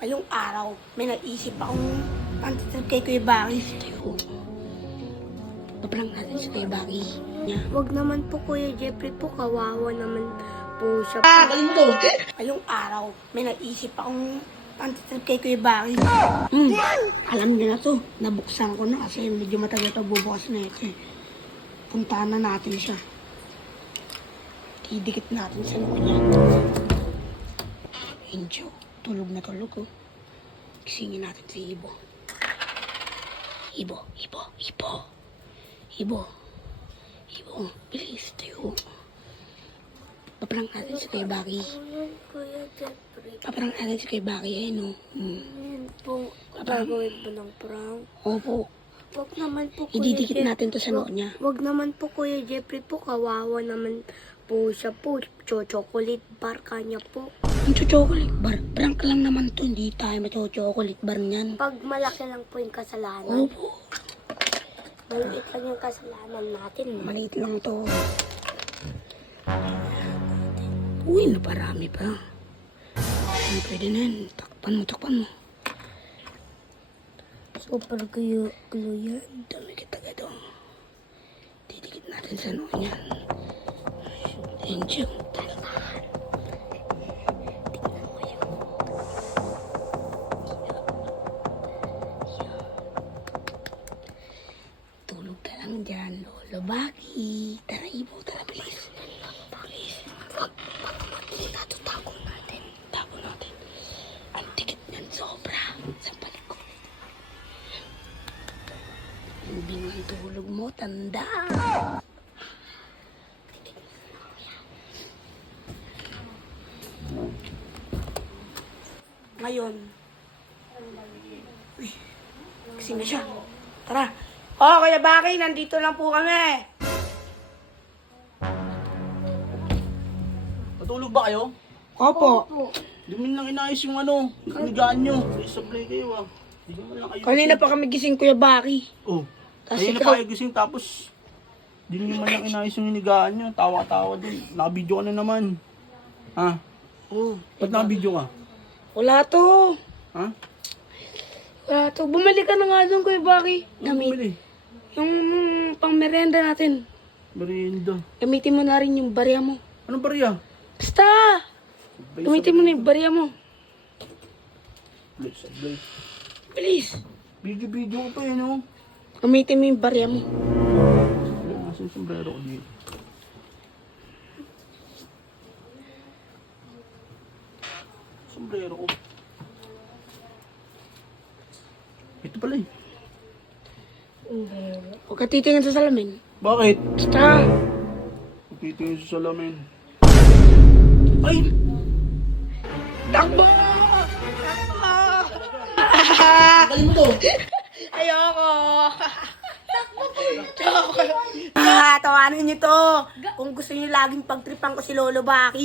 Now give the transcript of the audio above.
Ngayong araw, may naisip akong antitrip kay Kuya Baki. Tayo. Papalang natin si Kuya Baki. Yeah. Wag naman po Kuya Jeffrey po, kawawa naman po siya. Galing mo to! Ngayong araw, may naisip akong antitrip kay Kuya Baki. Alam niyo na to, nabuksan ko na kasi medyo matagal ito bubukas na ito eh. Puntahan na natin siya. Idikit natin sa loob niya. Injo, tulog na tulog oh. Kisingin natin si Ibo. Ibo, bilis tayo. Paparang natin si Kuya Baki. Kuya Jeffrey, Paparang natin si Kuya Baki eh no. yan po, gagawin po ng prank. Opo, Wag naman po Kuya ididikit Jeffrey. natin to sa noo niya. Wag naman po Kuya Jeffrey po, kawawa naman po siya po. Chocolate bar kanya po. Ang chocolate bar, prank lang naman to, hindi tayo chocolate bar niyan. Pag malaki lang po yung kasalanan, Opo, maliit lang yung kasalanan natin. maliit lang to. Uy, naparami pa. Pwede na yan, takpan mo. Super glue yan. Dami kita gado. Didikit natin sa noo niyan. Enjo. Tulog ka lang dyan, Lolo Baki. Tara, Ibo, tara, bilis. Bilis. Tago natin. Ang dikit niyan, sobra. Sa palikod. Hindi ang tulog mo, tanda. Ngayon. Uy, kasi na siya. Tara. Oh, Kuya Baki, nandito lang po kami. Matulog ba kayo? Opo. Di mo lang inayos yung higaan nyo. Isablay kayo ah. Di mo lang kayo. Kanina pa kami gising, Kuya Baki. Oh. Kasi Kanina pa kayo gising tapos di nyo man lang inayos yung hinigaan nyo. Tawa-tawa din. Naka-video ka na naman. Ha? Oh, Ba't naka-video ka? wala to. Ha? Wala to. Bumalik ka na nga doon, Kuya Baki. Ano bumili? Yung pang merenda natin. Merienda. Gamitin mo na rin yung barya mo. Anong barya? Basta! Gamitin mo na yung barya mo. Sablay. Bilis! Video ko pa yun oh. Gamitin mo yung barya mo. Nasa yung sombrero ko dito. Sombrero ko. Ito pala eh. Huwag ka titingin sa salamin. Bakit? Basta! Titingin sa salamin. Ay! Takbo! Galing mo to! Ayoko! Tawanan niyo to! Kung gusto niyo laging pagtripan ko si Lolo Baki.